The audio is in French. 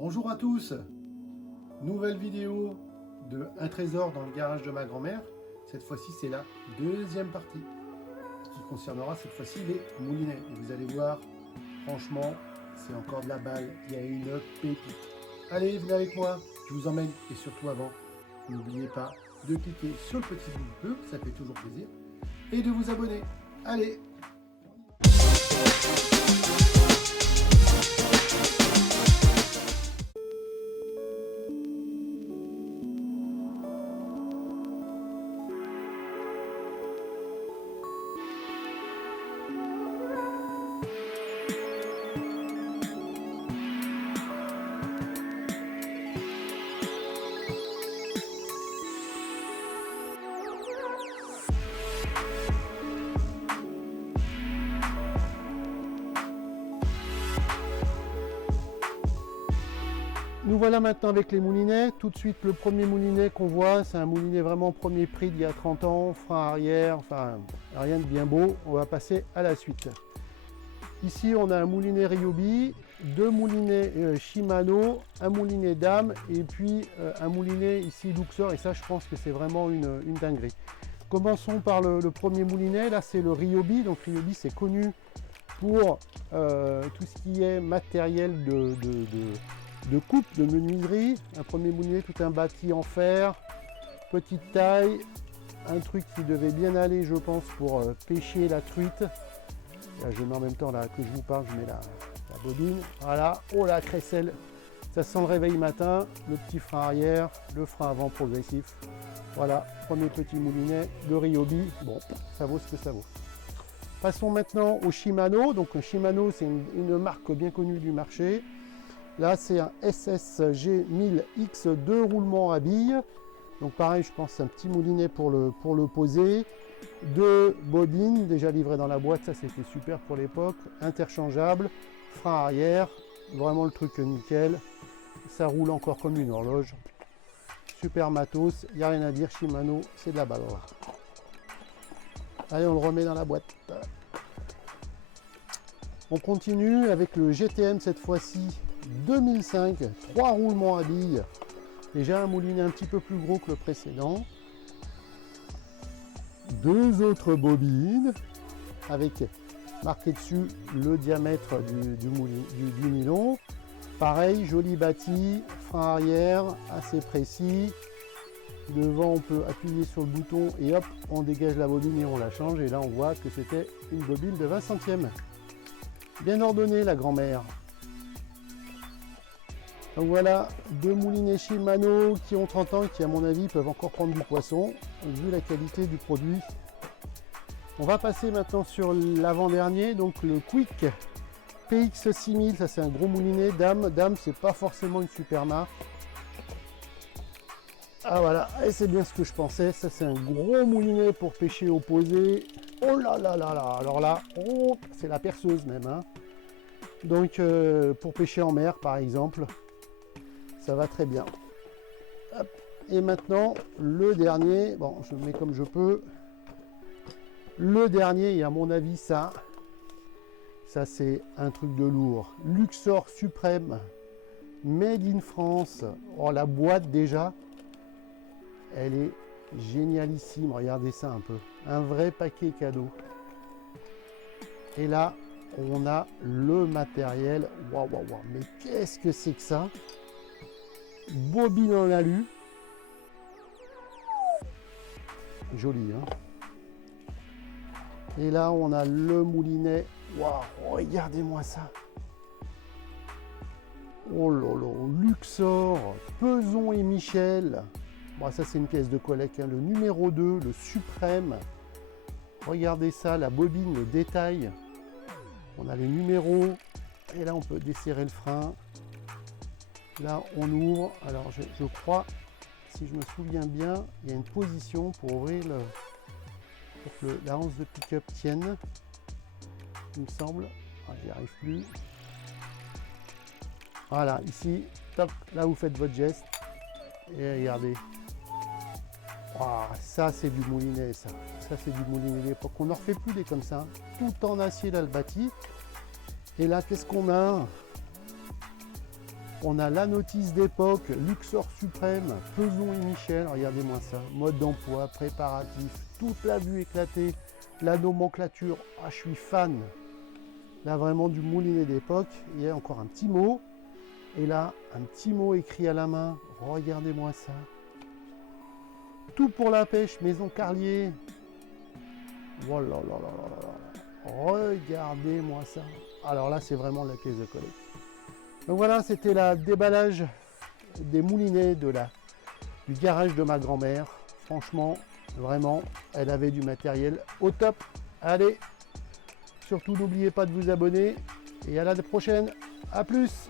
Bonjour à tous, nouvelle vidéo de Un trésor dans le garage de ma grand-mère. Cette fois-ci c'est la deuxième partie qui concernera cette fois-ci les moulinets. Et vous allez voir, franchement c'est encore de la balle, il y a une pépite. Allez, venez avec moi, je vous emmène. Et surtout avant, n'oubliez pas de cliquer sur le petit bout bleu, ça fait toujours plaisir, et de vous abonner. Allez! Nous voilà maintenant avec les moulinets. Tout de suite, le premier moulinet qu'on voit, c'est un moulinet vraiment premier prix d'il y a 30 ans, frein arrière, enfin rien de bien beau. On va passer à la suite. Ici, on a un moulinet Ryobi, deux moulinets Shimano, un moulinet Dame et puis un moulinet ici Luxor. Et ça, je pense que c'est vraiment une dinguerie. Commençons par le premier moulinet. Là, c'est le Ryobi. Donc Ryobi, c'est connu pour tout ce qui est matériel de coupe, de menuiserie. Un premier moulinet, tout un bâti en fer, petite taille, un truc qui devait bien aller, je pense, pour pêcher la truite. Là, je mets en même temps, là que je vous parle, je mets la bobine. Voilà, oh la crécelle, ça sent le réveil matin, le petit frein arrière, le frein avant progressif. Voilà, premier petit moulinet de Ryobi. Bon, ça vaut ce que ça vaut. Passons maintenant au Shimano. Donc Shimano, c'est une marque bien connue du marché. Là, c'est un SSG 1000X, 2 roulements à billes. Donc pareil, je pense c'est un petit moulinet pour le poser. Deux bobines, déjà livrées dans la boîte, ça c'était super pour l'époque. Interchangeable, frein arrière, vraiment le truc nickel. Ça roule encore comme une horloge. Super matos, il n'y a rien à dire, Shimano, c'est de la balle. Allez, on le remet dans la boîte. On continue avec le GTM cette fois-ci 2005, 3 roulements à billes. Déjà un moulinet un petit peu plus gros que le précédent. Deux autres bobines avec marqué dessus le diamètre du nylon. Pareil, joli bâti, frein arrière assez précis. Devant, on peut appuyer sur le bouton et hop, on dégage la bobine et on la change. Et là, on voit que c'était une bobine de 20 centièmes. Bien ordonnée, la grand-mère. Donc voilà, deux moulinets Shimano qui ont 30 ans et qui, à mon avis, peuvent encore prendre du poisson, vu la qualité du produit. On va passer maintenant sur l'avant-dernier, donc le Quick PX 6000. Ça, c'est un gros moulinet Dame. Dame, c'est pas forcément une super marque. Ah voilà, et c'est bien ce que je pensais. Ça, c'est un gros moulinet pour pêcher au posé. Oh là là là là, alors là, oh, c'est la perceuse même. Hein. Donc, pour pêcher en mer, par exemple. Ça va très bien. Hop. Et maintenant, le dernier, bon, je le mets comme je peux. Le dernier, et à mon avis, ça c'est un truc de lourd. Luxor Suprême, Made in France. Oh, la boîte déjà, elle est génialissime. Regardez ça un peu. Un vrai paquet cadeau. Et là, on a le matériel. Waouh, waouh, waouh. Mais qu'est-ce que c'est que ça? Bobine en alu, joli hein. Et là on a le moulinet. Waouh, regardez-moi ça. Oh là là, Luxor, Peson et Michel. Bon, ça c'est une pièce de collecte, hein. Le numéro 2, le suprême. Regardez ça, la bobine, le détail. On a les numéros. Et là on peut desserrer le frein. Là, on ouvre. Alors, je crois, si je me souviens bien, il y a une position pour ouvrir pour que la hanse de pick-up tienne. Il me semble. Ah, j'y arrive plus. Voilà, ici, top. Là, vous faites votre geste. Et regardez. Oh, ça, c'est du moulinet, ça. Ça, c'est du moulinet d'époque. On n'en refait plus des comme ça. Tout en acier, là, le bâti. Et là, qu'est-ce qu'on a? On a la notice d'époque, Luxor Suprême, Peson et Michel, regardez-moi ça, mode d'emploi, préparatif, toute la vue éclatée, la nomenclature, ah je suis fan. Là vraiment du moulinet d'époque, il y a encore un petit mot, et là un petit mot écrit à la main, regardez-moi ça. Tout pour la pêche, maison Carlier. Oh là là là là là là. Regardez-moi ça. Alors là c'est vraiment la caisse de collecte. Donc voilà, c'était le déballage des moulinets du garage de ma grand-mère. Franchement, vraiment, elle avait du matériel au top. Allez, surtout n'oubliez pas de vous abonner et à la prochaine. À plus.